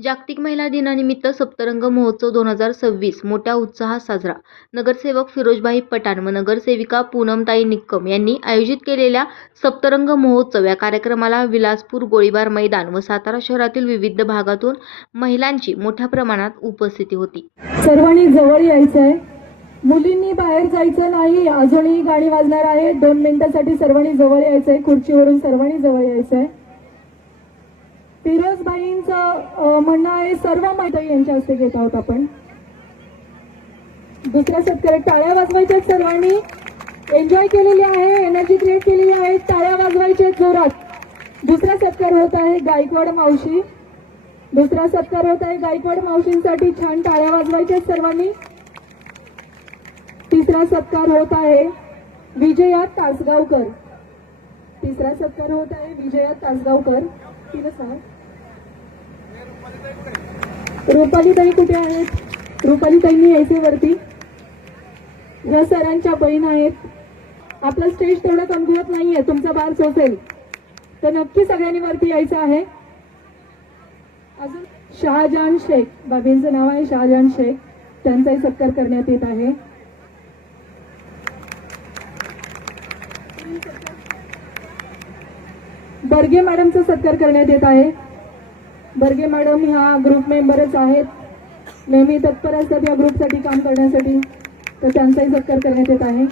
जागतिक महिला दिनानिमित्त सप्तरंग महोत्सव 2026 मोठ्या उत्साहात साजरा. नगरसेवक फिरोजभाई पठाण व नगरसेविका पूनमताई निक्कम यांनी आयोजित केलेल्या सप्तरंग महोत्सव या कार्यक्रमाला विलासपूर गोळीबार मैदान व सातारा शहरातील विविध भागातून महिलांची मोठ्या प्रमाणात उपस्थिती होती. सर्वांनी जवळ यायचंय, मुलींनी बाहेर जायचं नाही. अजूनही गाणी वाजणार आहे. 2 मिनिटांसाठी सर्वांनी जवळ यायचंय. खुर्चीवरून सर्वांनी जवळ यायचंय. फिरोजबाईंचं म्हणणं आहे सर्व माता यांच्या हस्ते घेत आहोत आपण. दुसऱ्या सत्कार टाळ्या वाजवायच्या सर्वांनी. एन्जॉय केलेली आहे, एनर्जी क्रिएट केलेली आहे. टाळ्या वाजवायच्या जोरात. दुसरा सत्कार होत आहे गायकवाड मावशी. दुसरा सत्कार होत आहे गायकवाड मावशींसाठी. छान टाळ्या वाजवायच्या सर्वांनी. तिसरा सत्कार होत आहे विजया तासगावकर. तिसरा सत्कार होत आहे विजया तासगावकर. रुपालीताई कुठे आहेत? रुपालीताईंनी यायचे वरती. या सरांच्या बहीण आहेत. आपलं स्टेज तेवढं कमकुवत नाहीये. तुमचा बार सोसेल तर नक्की सगळ्यांनी वरती यायचं आहे. अजून शहाजहान शेख, बाबींचं नाव आहे शहाजहान शेख, त्यांचाही सत्कार करण्यात येत आहे. बर्गे मॅडमचा सत्कार करण्यात येत आहे. बर्गे मॅडम ह्या ग्रुप मेंबरच आहेत, नेहमी तत्पर असतात या ग्रुपसाठी काम करण्यासाठी, तर त्यांचाही सत्कार करण्यात येत आहे.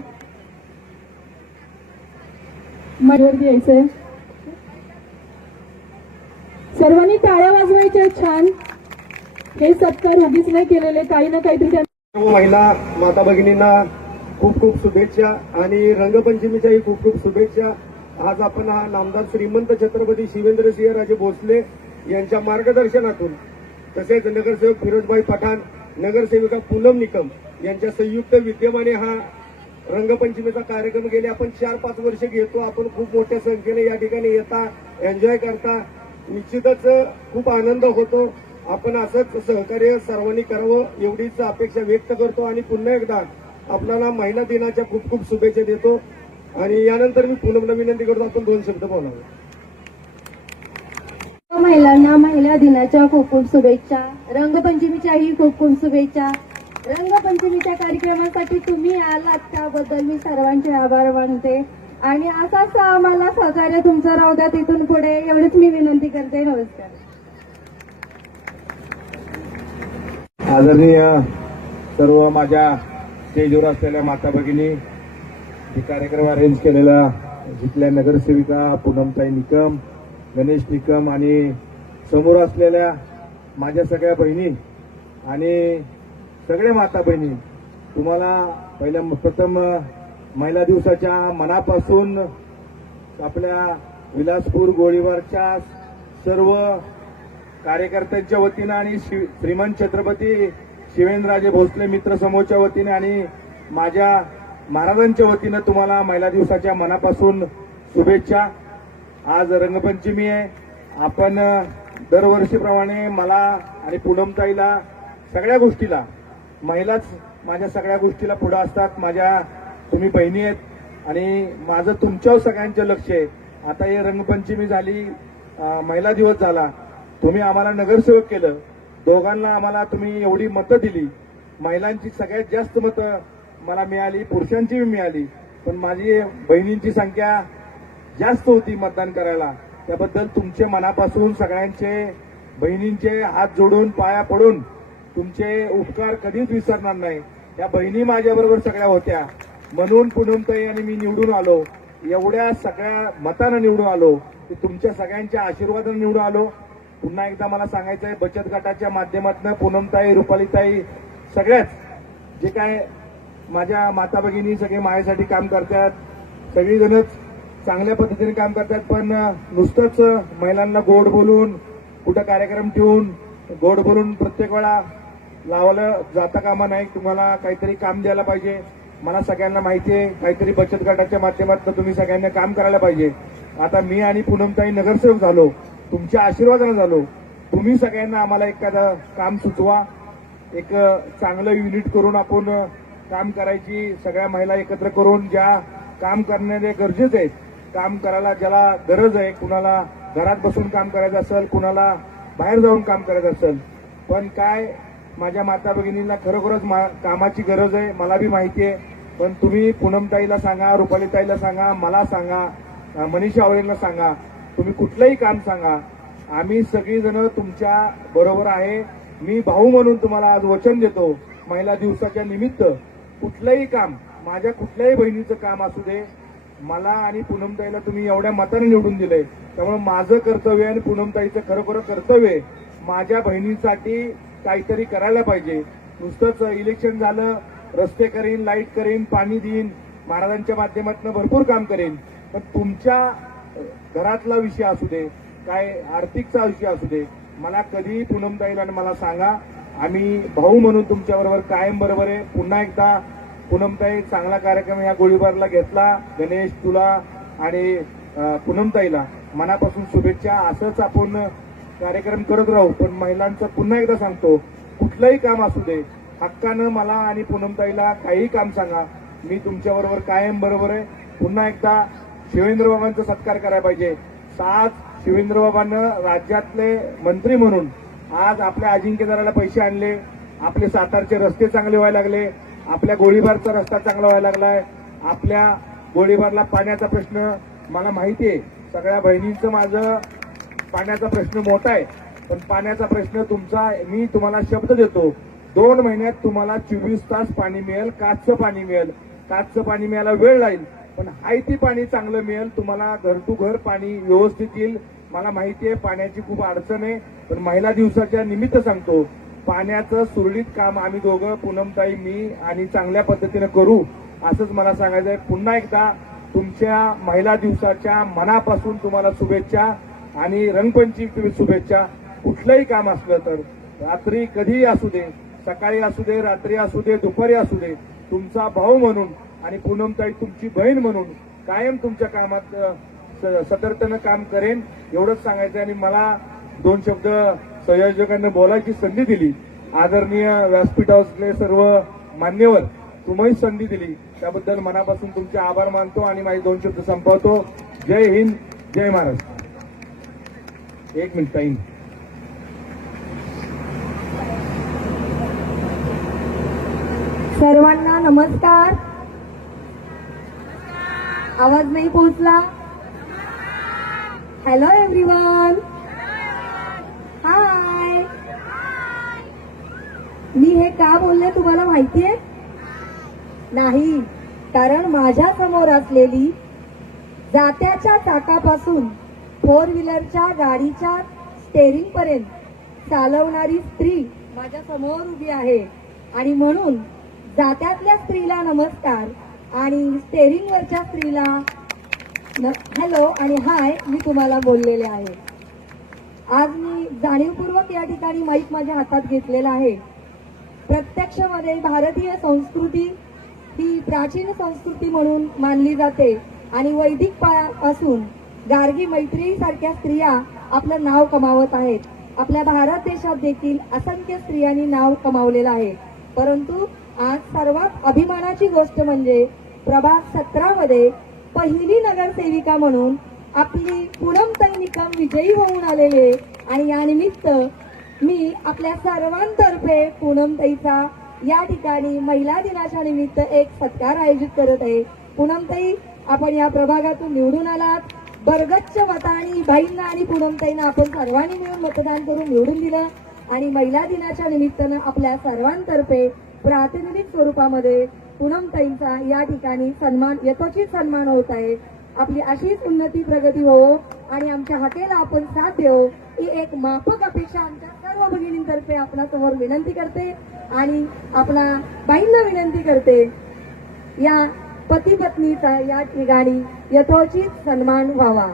माझ्यावरती यायचंय. सर्वांनी टाळ्या वाजवायच्या. छान. हे सत्कार उगीच नाही केलेले, काही ना काहीतरी. सर्व महिला माता भगिनींना खूप खूप शुभेच्छा आणि रंगपंचमीच्याही खूप खूप शुभेच्छा. आज आपण हा नामदार श्रीमंत छत्रपती शिवेंद्रसिंहराजे भोसले यांच्या मार्गदर्शनातून, तसेच नगरसेवक फिरोजभाई पठाण, नगरसेविका पूनम निकम यांच्या संयुक्त विद्यमाने हा रंगपंचमीचा कार्यक्रम गेले आपण 4-5 वर्ष घेतो. आपण खूप मोठ्या संख्येने या ठिकाणी येता, एन्जॉय करता. निश्चितच खूप आनंद होतो. आपण असंच सहकार्य सर्वांनी करावं एवढीच अपेक्षा व्यक्त करतो आणि पुन्हा एकदा आपल्याला महिला दिनाच्या खूप खूप शुभेच्छा देतो. आणि यानंतर मी पूनमला विनंती करतो आपण 2 शब्द बोलावे. महिलांना महिला दिनाच्या खूप खूप शुभेच्छा. रंगपंचमीच्याही खूप खूप शुभेच्छा. रंगपंचमीच्या कार्यक्रमासाठी तुम्ही आलात त्याबद्दल मी सर्वांचे आभार मानते आणि असाच आम्हाला सहकार्य तुमचं राहू द्या तिथून पुढे, एवढीच मी विनंती करते. नमस्कार. आदरणीय सर्व माझ्या स्टेजवर असलेल्या माता भगिनी, कार्यक्रम अरेंज केलेला जिथल्या नगरसेविका पूनमताई निकम, गणेश निकम आणि समोर असलेल्या माझ्या सगळ्या बहिणी आणि सगळ्या माता बहिणी, तुम्हाला पहिल्या प्रथम महिला दिवसाच्या मनापासून आपल्या विलासपूर गोळीबारच्या सर्व कार्यकर्त्यांच्या वतीनं आणि श्रीमंत छत्रपती शिवेंद्रराजे भोसले मित्र समूहाच्या वतीने आणि माझ्या महाराजांच्या वतीनं तुम्हाला महिला दिवसाच्या मनापासून शुभेच्छा. आज रंगपंचमी आहे. आपण दरवर्षीप्रमाणे मला आणि पूनमताईला सगळ्या गोष्टीला, महिलाच माझ्या सगळ्या गोष्टीला पुढे असतात. माझ्या तुम्ही बहिणी आहेत आणि माझं तुमच्यावर सगळ्यांचं लक्ष आहे. आता हे रंगपंचमी झाली, महिला दिवस झाला, तुम्ही आम्हाला नगरसेवक केलं, दोघांना आम्हाला तुम्ही एवढी मतं दिली. महिलांची सगळ्यात जास्त मतं मला मिळाली, पुरुषांची मिळाली, पण माझी बहिणींची संख्या जास्त होती मतदान करायला. त्याबद्दल तुमचे मनापासून सगळ्यांचे बहिणींचे हात जोडून पाया पडून तुमचे उपकार कधीच विसरणार नाही. या बहिणी माझ्याबरोबर सगळ्या होत्या म्हणून पूनमताई आणि मी निवडून आलो. एवढ्या सगळ्या मतानं निवडून आलो, की तुमच्या सगळ्यांच्या आशीर्वादानं निवडून आलो. पुन्हा एकदा मला सांगायचं आहे, बचत गटाच्या माध्यमातून पूनमताई, रुपालीताई, सगळ्याच जे काय माझ्या माता भगिनी सगळे माझ्यासाठी काम करतात, सगळीजणच चांगल्या पद्धतीने काम करतात. पण नुसतंच महिलांना गोड बोलून, कुठं कार्यक्रम ठेवून गोड बोलून प्रत्येक वेळा लावलं जाता कामा नाही. तुम्हाला काहीतरी काम द्यायला पाहिजे. मला सगळ्यांना माहिती आहे, काहीतरी बचत गटाच्या माध्यमातून तुम्ही सगळ्यांना काम करायला पाहिजे. आता मी आणि पूनमताई नगरसेवक झालो, तुमच्या आशीर्वादाने झालो. तुम्ही सगळ्यांना आम्हाला एखादं काम सुचवा, एक चांगलं युनिट करून आपण काम करायची. सगळ्या महिला एकत्र करून ज्या काम करणारे गरजेचे आहेत, काम करायला ज्याला गरज आहे, कुणाला घरात बसून काम करायचं असेल, कुणाला बाहेर जाऊन काम करत असेल, पण काय माझ्या माता भगिनींना खरोखरच कामाची गरज आहे, मला बी माहिती आहे. पण तुम्ही पूनमताईला सांगा, रुपालीताईला सांगा, मला सांगा, मनीषा आवळेंना सांगा, तुम्ही कुठलंही काम सांगा, आम्ही सगळीजण तुमच्या बरोबर आहे. मी भाऊ म्हणून तुम्हाला आज वचन देतो, महिला दिवसाच्या निमित्त कुठलंही काम, माझ्या कुठल्याही बहिणीचं काम असू दे, मला आणि पूनमताईला तुम्ही एवढ्या मताने निवडून दिलंय, त्यामुळे माझं कर्तव्य आणि पूनमताईचं खरोखर कर्तव्य आहे, माझ्या बहिणींसाठी काहीतरी करायला पाहिजे. नुसतंच इलेक्शन झालं, रस्ते करीन, लाईट करीन, पाणी देईन, महाराजांच्या माध्यमातून भरपूर काम करेन, पण तुमच्या घरातला विषय असू दे, काय आर्थिकचा विषय असू दे, मला कधी पूनमताईला मला सांगा. आम्ही भाऊ म्हणून तुमच्याबरोबर कायम बरोबर आहे. पुन्हा एकदा पूनमताई, चांगला कार्यक्रम या गोळीबारला घेतला. गणेश, तुला आणि पूनमताईला मनापासून शुभेच्छा. असंच आपण कार्यक्रम करत राहू. पण महिलांचं पुन्हा एकदा सांगतो, कुठलंही काम असू दे, हक्कानं मला आणि पूनमताईला काही काम सांगा, मी तुमच्याबरोबर कायम बरोबर आहे. पुन्हा एकदा शिवेंद्रबाबांचा सत्कार करायला पाहिजे. सात शिवेंद्रबाबांना राज्यातले मंत्री म्हणून आज आपल्या अजिंक्यदाराला पैसे आणले, आपले सातारचे रस्ते चांगले व्हायला लागले, आपल्या गोळीबारचा रस्ता चांगला व्हायला लागलाय, आपल्या गोळीबारला पाण्याचा प्रश्न, मला माहिती आहे सगळ्या बहिणींचं माझं पाण्याचा प्रश्न मोठा आहे, पण पाण्याचा प्रश्न तुमचा, मी तुम्हाला शब्द देतो, 2 महिन्यात तुम्हाला 24 तास पाणी मिळेल, काचचं पाणी मिळेल. काचचं पाणी मिळायला वेळ लागेल, पण हायती पाणी चांगलं मिळेल तुम्हाला, घर टू घर पाणी व्यवस्थित येईल. मला माहिती आहे पाण्याची खूप अडचण आहे, पण महिला दिवसाच्या निमित्त सांगतो, पाण्याचं सुरळीत काम आम्ही दोघं, पूनमताई, मी आणि चांगल्या पद्धतीने करू, असंच मला सांगायचं आहे. पुन्हा एकदा तुमच्या महिला दिवसाच्या मनापासून तुम्हाला शुभेच्छा आणि रंगपंचमी शुभेच्छा. कुठलंही काम असलं तर रात्री कधीही असू दे, सकाळी असू दे, रात्री असू दे, दुपारी असू दे, तुमचा भाऊ म्हणून आणि पूनमताई तुमची बहीण म्हणून कायम तुमच्या कामात सतर्कतेनं काम करेन, एवढंच सांगायचं. आणि मला 2 शब्द संयोजकांना बोलायची संधी दिली, आदरणीय व्यासपीठावरले सर्व मान्यवर, तुम्ही संधी दिली त्याबद्दल मनापासून तुमचे आभार मानतो आणि माझे 2 शब्द संपवतो. जय हिंद, जय महाराष्ट्र. 1 minute time. सर्वांना नमस्कार. आवाज नाही पोहोचला? हॅलो एव्हरीवन, हाय. मी हे का बोलले तुम्हाला माहितीये? नाही, कारण माझ्या समोर असलेली जात्याच्या चाकापासून 4 व्हीलरच्या गाडीच्या स्टेअरिंग पर्यंत चालवणारी स्त्री माझ्या समोर उभी आहे, आणि म्हणून जात्यातल्या स्त्रीला नमस्कार आणि स्टेअरिंगवरच्या स्त्रीला हॅलो आणि हाय मी तुम्हाला बोललेले आहे. आज मी जाणीवपूर्वक या ठिकाणी माईक माझ्या हातात घेतलेला आहे. प्रत्यक्षमध्ये भारतीय संस्कृती ही प्राचीन संस्कृती म्हणून मानली जाते आणि वैदिक काळापासून गार्गी मैत्रेयी सारख्या स्त्रिया आपलं नाव कमावत आहेत. आपल्या भारत देशात देखील असंख्य स्त्रियांनी नाव कमावलेलं आहे. परंतु आज सर्वात अभिमानाची गोष्ट म्हणजे प्रभाग 17 मध्ये पहिली नगरसेविका म्हणून आपली पूनमताई निकम विजयी होऊन आलेले, आणि या निमित्त मी आपल्या सर्वांतर्फे पूनमताईचा या ठिकाणी महिला दिनाच्या निमित्त एक सत्कार आयोजित करत आहे. पूनमताई, आपण या प्रभागातून निवडून आलात. बरगच्च मतांनी बाईंना आणि पूनमताईंना आपण सर्वांनी मिळून मतदान करून निवडून दिलं, आणि महिला दिनाच्या निमित्तानं आपल्या सर्वांतर्फे प्रातिनिधिक स्वरूपामध्ये पूनमताईंचा या ठिकाणी सन्मान, यथोचित सन्मान होत आहे. आपली अशीच उन्नती प्रगती हो आणि आमच्या हाकेला आपण साथ देऊ, ही एक माफक अपेक्षा आमच्या सर्व भगिनींतर्फे आपणासमोर विनंती करते आणि आपला बाईंना विनंती करते, या पती पत्नीचा या ठिकाणी यथोचित सन्मान व्हावा.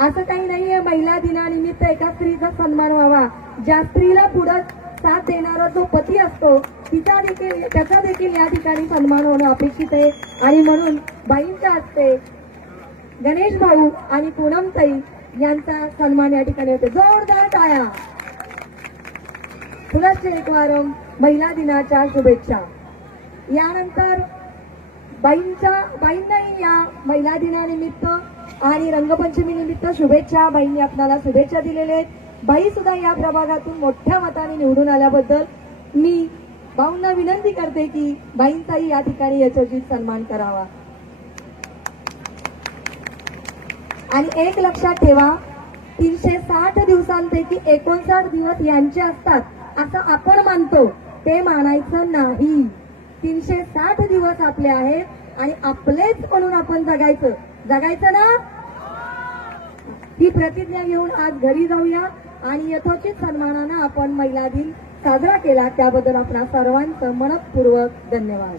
असं काही नाहीये महिला दिनानिमित्त एका स्त्रीचा सन्मान व्हावा. ज्या स्त्रीला पुढे साथ देणारा जो पती असतो त्याचा देखील या ठिकाणी सन्मान होणं अपेक्षित आहे. आणि म्हणून बाईंच्या हस्ते गणेश भाऊ आणि पूनमताई यांचा सन्मान या ठिकाणी होतो. जोरदार टाळ्या. पुनश्च एक वारं महिला दिनाच्या शुभेच्छा. यानंतर बाईंनाही या महिला दिनानिमित्त आणि रंगपंचमी निमित्त शुभेच्छा. बाईंनी आपल्याला शुभेच्छा दिलेल्या आहेत. बाई सुद्धा या प्रभागातून मोठ्या मताने निवडून आल्याबद्दल मी भाऊंना विनंती करते की बाईंचाही या ठिकाणी यशस्वी सन्मान करावा. आणि एक लक्षात ठेवा, 360 दिवसांपैकी 59 दिवस यांचे असतात असं आपण मानतो, ते मानायचं नाही. 360 दिवस आपले आहेत आणि आपलेच म्हणून आपण जगायचं ना. ही प्रतिज्ञा घेऊन आज घरी जाऊया आणि यथोचित सन्मानानं आपण महिला दिन साजरा केला. त्याबद्दल आपणा सर्वांचं मनपूर्वक धन्यवाद.